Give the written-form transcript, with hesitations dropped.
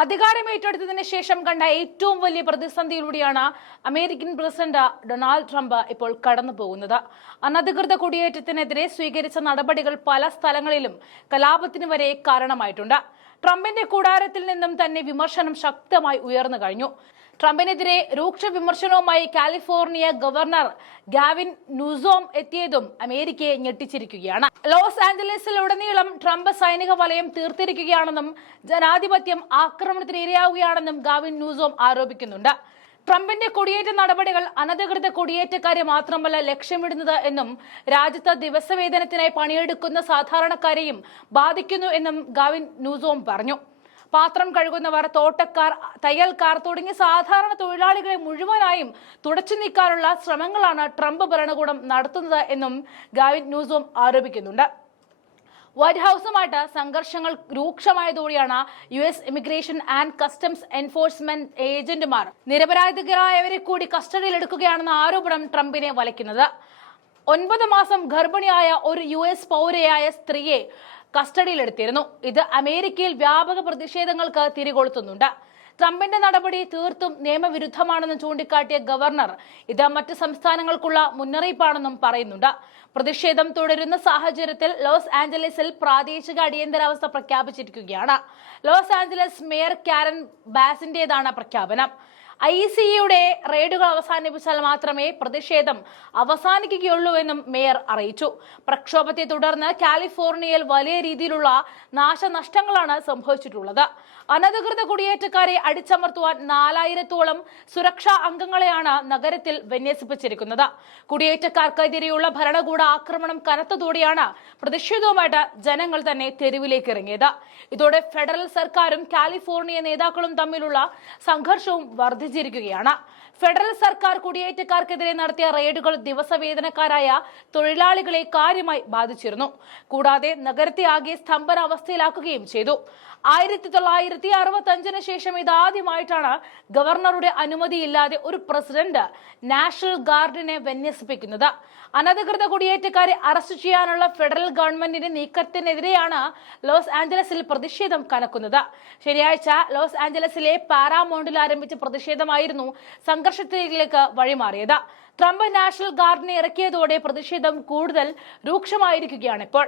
അധികാരമേറ്റെടുത്തതിന് ശേഷം കണ്ട ഏറ്റവും വലിയ പ്രതിസന്ധിയിലൂടെയാണ് അമേരിക്കൻ പ്രസിഡന്റ് ഡൊണാൾഡ് ട്രംപ് ഇപ്പോൾ കടന്നു പോകുന്നത്. അനധികൃത കുടിയേറ്റത്തിനെതിരെ സ്വീകരിച്ച നടപടികൾ പല സ്ഥലങ്ങളിലും കലാപത്തിന് വരെ കാരണമായിട്ടുണ്ട്. ട്രംപിന്റെ കൂടാരത്തിൽ നിന്നും തന്നെ വിമർശനം ശക്തമായി ഉയർന്നു കഴിഞ്ഞു. ട്രംപിനെതിരെ രൂക്ഷ വിമർശനവുമായി കാലിഫോർണിയ ഗവർണർ ഗാവിൻ ന്യൂസോം എത്തിയതും അമേരിക്കയെ ഞെട്ടിച്ചിരിക്കുകയാണ്. ലോസ് ആഞ്ചലസിലുടനീളം ട്രംപ് സൈനിക വലയം തീർത്തിരിക്കുകയാണെന്നും ജനാധിപത്യം ആക്രമണത്തിന് ഇരയാവുകയാണെന്നും ഗാവിൻ ന്യൂസോം ആരോപിക്കുന്നുണ്ട്. ട്രംപിന്റെ കുടിയേറ്റ നടപടികൾ അനധികൃത കുടിയേറ്റക്കാരെ മാത്രമല്ല ലക്ഷ്യമിടുന്നത് എന്നും രാജ്യത്ത് ദിവസവേതനത്തിനായി പണിയെടുക്കുന്ന സാധാരണക്കാരെയും ബാധിക്കുന്നു എന്നും ഗാവിൻ ന്യൂസോം പറഞ്ഞു. പാത്രം കഴുകുന്നവർ, തോട്ടക്കാർ, തയ്യൽക്കാർ തുടങ്ങിയ സാധാരണ തൊഴിലാളികളെ മുഴുവനായും തുടച്ചു നീക്കാനുള്ള ശ്രമങ്ങളാണ് ട്രംപ് ഭരണകൂടം നടത്തുന്നത് എന്നും ഗാവിൻ ന്യൂസോം ആരോപിക്കുന്നുണ്ട്. വൈറ്റ് ഹൌസുമായിട്ട് സംഘർഷങ്ങൾ രൂക്ഷമായതോടെയാണ് US immigration and customs enforcement ഏജന്റുമാർ നിരപരാധികളായവരെ കൂടി കസ്റ്റഡിയിലെടുക്കുകയാണെന്ന ആരോപണം ട്രംപിനെ വലയ്ക്കുന്നത്. 9 മാസം ഗർഭിണിയായ ഒരു US പൗരയായ സ്ത്രീയെ കസ്റ്റഡിയിലെടുത്തിരുന്നു. ഇത് അമേരിക്കയിൽ വ്യാപക പ്രതിഷേധങ്ങൾക്ക് തിരികൊളുത്തുന്നുണ്ട്. ട്രംപിന്റെ നടപടി തീർത്തും നിയമവിരുദ്ധമാണെന്ന് ചൂണ്ടിക്കാട്ടിയ ഗവർണർ ഇത് മറ്റ് സംസ്ഥാനങ്ങൾക്കുള്ള മുന്നറിയിപ്പാണെന്നും പറയുന്നുണ്ട്. പ്രതിഷേധം തുടരുന്ന സാഹചര്യത്തിൽ ലോസ് ആഞ്ചലസിൽ പ്രാദേശിക അടിയന്തരാവസ്ഥ പ്രഖ്യാപിച്ചിരിക്കുകയാണ്. ലോസ് ആഞ്ചലസ് മേയർ കാരൻ ബാസിന്റേതാണ് പ്രഖ്യാപനം. ICEയുടെ റെയ്ഡുകൾ അവസാനിപ്പിച്ചാൽ മാത്രമേ പ്രതിഷേധം അവസാനിക്കുകയുള്ളൂ എന്നും മേയർ അറിയിച്ചു. പ്രക്ഷോഭത്തെ തുടർന്ന് കാലിഫോർണിയയിൽ വലിയ രീതിയിലുള്ള നാശനഷ്ടങ്ങളാണ് സംഭവിച്ചിട്ടുള്ളത്. അനധികൃത കുടിയേറ്റക്കാരെ അടിച്ചമർത്തുവാൻ 4000-ഓളം സുരക്ഷാ അംഗങ്ങളെയാണ് നഗരത്തിൽ വിന്യസിപ്പിച്ചിരിക്കുന്നത്. കുടിയേറ്റക്കാർക്കെതിരെയുള്ള ഭരണകൂട ആക്രമണം കനത്തതോടെയാണ് പ്രതിഷേധവുമായിട്ട് ജനങ്ങൾ തന്നെ തെരുവിലേക്ക് ഇറങ്ങിയത്. ഇതോടെ ഫെഡറൽ സർക്കാരും കാലിഫോർണിയ നേതാക്കളും തമ്മിലുള്ള സംഘർഷവും വർദ്ധിച്ചിരിക്കുകയാണ്. ഫെഡറൽ സർക്കാർ കുടിയേറ്റക്കാർക്കെതിരെ നടത്തിയ റെയ്ഡുകൾ ദിവസവേതനക്കാരായ തൊഴിലാളികളെ കാര്യമായി ബാധിച്ചിരുന്നു. കൂടാതെ നഗരത്തെ ആകെ സ്തംഭന അവസ്ഥയിലാക്കുകയും ചെയ്തു. 1965 ശേഷം ഇതാദ്യമായിട്ടാണ് ഗവർണറുടെ അനുമതിയില്ലാതെ ഒരു പ്രസിഡന്റ് നാഷണൽ ഗാർഡിനെ വിന്യസിപ്പിക്കുന്നത്. അനധികൃത കുടിയേറ്റക്കാരെ അറസ്റ്റ് ചെയ്യാനുള്ള ഫെഡറൽ ഗവൺമെന്റിന്റെ നീക്കത്തിനെതിരെയാണ് ലോസ് ആഞ്ചലസിൽ പ്രതിഷേധം കനക്കുന്നത്. ശനിയാഴ്ച ലോസ് ആഞ്ചലസിലെ പാരാമൗണ്ടിൽ ആരംഭിച്ച പ്രതിഷേധമായിരുന്നു സംഘർഷത്തിലേക്ക് വഴിമാറിയത്. ട്രംപ് നാഷണൽ ഗാർഡിനെ ഇറക്കിയതോടെ പ്രതിഷേധം കൂടുതൽ രൂക്ഷമായിരിക്കുകയാണ് ഇപ്പോൾ.